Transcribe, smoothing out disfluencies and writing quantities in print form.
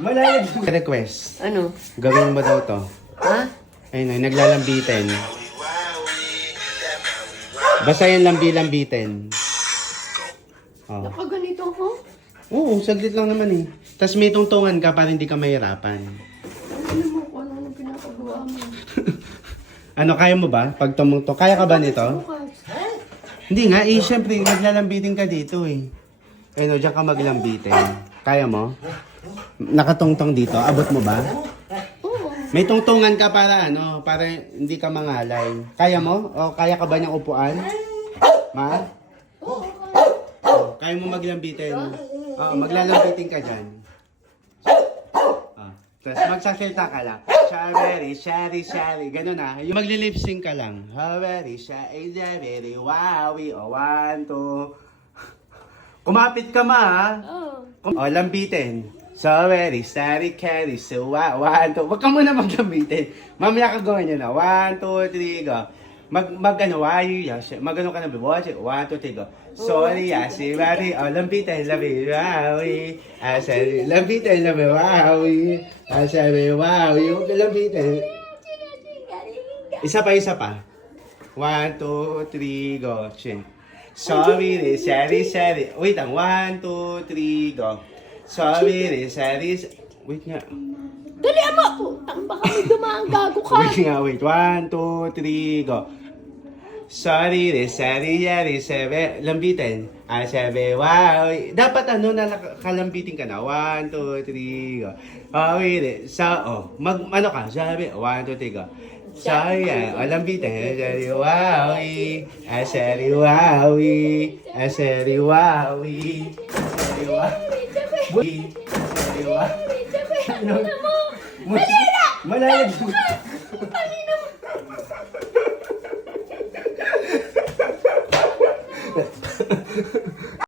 Malalag. Request. Ano? Gawin mo daw to. Ha? Ayun, naglalambitin. Basta yan lambi-lambitin. Oh. Nakaganito ko? Oo, saglit lang naman eh. Tapos may tungtungan ka para hindi ka mahirapan. Alam mo kung ano pinapagawa mo. Ano, kaya mo ba? Pag tumungtong, kaya ka ba nito? Bukas. Hindi nga, eh, syempre, naglalambitin ka dito eh. Ayun, diyan ka maglambitin. Kaya mo? Nakatungtong dito, abot mo ba? Oo. May tungtungan ka para ano, para hindi ka mangalay. Kaya mo? O kaya ka ba niyang upuan? Ma? Kaya mo maglambitin? Oo, maglalambitin ka dyan. Tapos magsasalita ka lang. Strawberry, shari, shari. Ganun na. Yung magli-lip-sync ka lang. Strawberry, shari, shari, wowie. O, 1, 2. Kumapit ka ma ha? Oo. O, lambitin. Strawberry, shari, carry. So, 1, 2. Huwag ka muna maglambitin. Mamaya ka gawin nyo na. 1, 2, 3, go. Mag-ano, mag-ano ka na, watch it. 1, 2, 3, go. Sorry, si Mari. O, lambitin, labi, wowie. Lambitin, labi, wowie. Sabi, wowie. Huwag ka lambitin. Isa pa. 1, 2, 3, go. Chin. Sorry, sorry. Wait lang. 1, 2, 3, go. Sorry, sorry. Wait nga. Dali mo! Putang baka may dumaan gago ka. Wait nga, wait. 1, 2, 3, go. Sorry, sabi. Lambitin. Sabi, wow. Dapat ano, nakalambitin ka na. 1, 2, 3, go. Oh, wait. Ano ka? Sabi, 1, 2, 3, go. Sorry, lambitin. Sorry, wow. Sorry, wow. Sorry, wow. Sorry, wow. Malalag.